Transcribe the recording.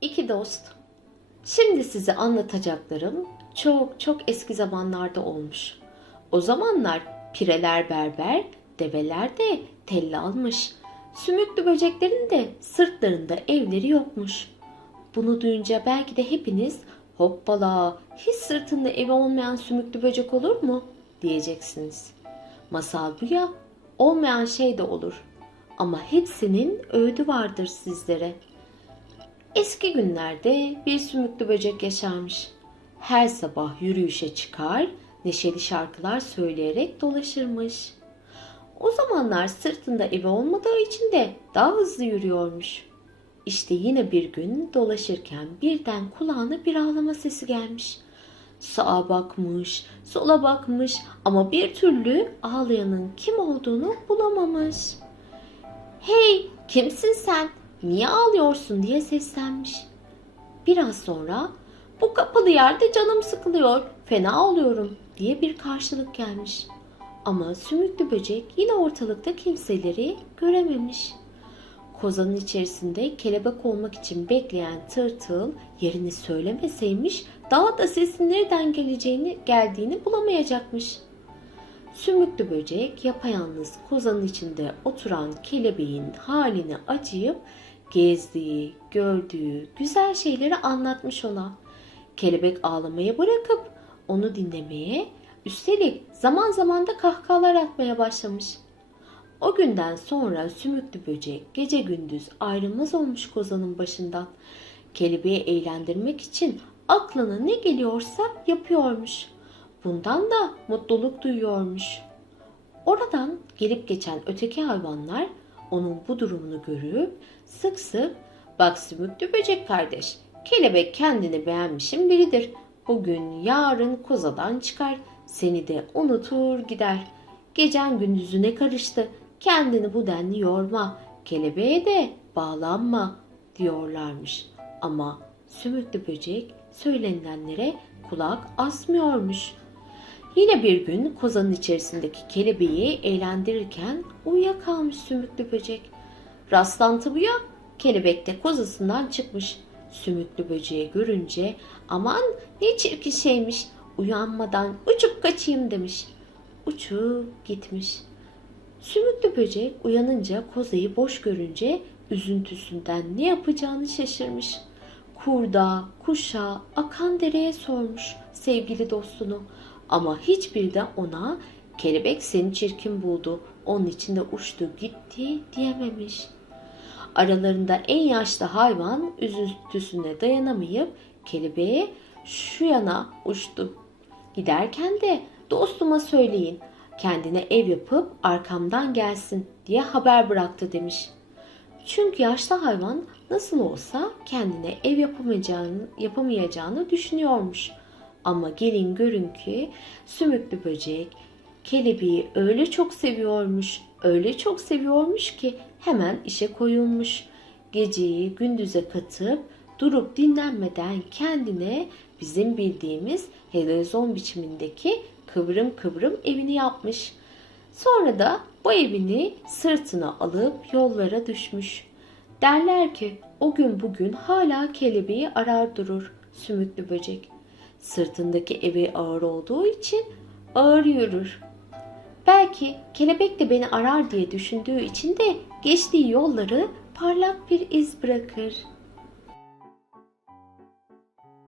İki dost. Şimdi size anlatacaklarım çok çok eski zamanlarda olmuş. O zamanlar pireler berber, develer de telli almış. Sümüklü böceklerin de sırtlarında evleri yokmuş. Bunu duyunca belki de hepiniz hoppala hiç sırtında evi olmayan sümüklü böcek olur mu diyeceksiniz. Masal bu ya olmayan şey de olur. Ama hepsinin öğüdü vardır sizlere. Eski günlerde bir sümüklü böcek yaşarmış. Her sabah yürüyüşe çıkar, neşeli şarkılar söyleyerek dolaşırmış. O zamanlar sırtında evi olmadığı için de daha hızlı yürüyormuş. İşte yine bir gün dolaşırken birden kulağına bir ağlama sesi gelmiş. Sağa bakmış, sola bakmış ama bir türlü ağlayanın kim olduğunu bulamamış. Hey, kimsin sen? Niye ağlıyorsun diye seslenmiş. Biraz sonra bu kapalı yerde canım sıkılıyor, fena oluyorum diye bir karşılık gelmiş. Ama sümüklü böcek yine ortalıkta kimseleri görememiş. Kozanın içerisinde kelebek olmak için bekleyen tırtıl yerini söylemeseymiş daha da sesin nereden geleceğini geldiğini bulamayacakmış. Sümüklü böcek yapayalnız kozanın içinde oturan kelebeğin halini acıyıp gezdiği, gördüğü güzel şeyleri anlatmış ona. Kelebek ağlamayı bırakıp onu dinlemeye, üstelik zaman zaman da kahkahalar atmaya başlamış. O günden sonra sümüklü böcek gece gündüz ayrılmaz olmuş kozanın başından. Kelebeği eğlendirmek için aklına ne geliyorsa yapıyormuş. Bundan da mutluluk duyuyormuş. Oradan gelip geçen öteki hayvanlar onun bu durumunu görüp sık sık bak sümüklü böcek kardeş kelebek kendini beğenmişin biridir. Bugün yarın kozadan çıkar seni de unutur gider. Gecen gündüzüne karıştı kendini bu denli yorma kelebeğe de bağlanma diyorlarmış. Ama sümüklü böcek söylenilenlere kulak asmıyormuş. Yine bir gün kozanın içerisindeki kelebeği eğlendirirken uyuyakalmış sümüklü böcek. Rastlantı bu ya, kelebek de kozasından çıkmış. Sümüklü böceği görünce aman ne çirkin şeymiş, uyanmadan uçup kaçayım demiş. Uçup gitmiş. Sümüklü böcek uyanınca kozayı boş görünce üzüntüsünden ne yapacağını şaşırmış. Kurda, kuşa, akan dereye sormuş sevgili dostunu. Ama hiçbiri de ona kelebek seni çirkin buldu, onun içinde uçtu gitti diyememiş. Aralarında en yaşlı hayvan üzüntüsüne dayanamayıp kelebeğe şu yana uçtu. Giderken de dostuma söyleyin kendine ev yapıp arkamdan gelsin diye haber bıraktı demiş. Çünkü yaşlı hayvan nasıl olsa kendine ev yapamayacağını, yapamayacağını düşünüyormuş. Ama gelin görün ki sümüklü böcek kelebeği öyle çok seviyormuş, öyle çok seviyormuş ki hemen işe koyulmuş. Geceyi gündüze katıp durup dinlenmeden kendine bizim bildiğimiz helezon biçimindeki kıvrım kıvrım evini yapmış. Sonra da bu evini sırtına alıp yollara düşmüş. Derler ki o gün bugün hala kelebeği arar durur sümüklü böcek. Sırtındaki evi ağır olduğu için ağır yürür. Belki kelebek de beni arar diye düşündüğü için de geçtiği yolları parlak bir iz bırakır.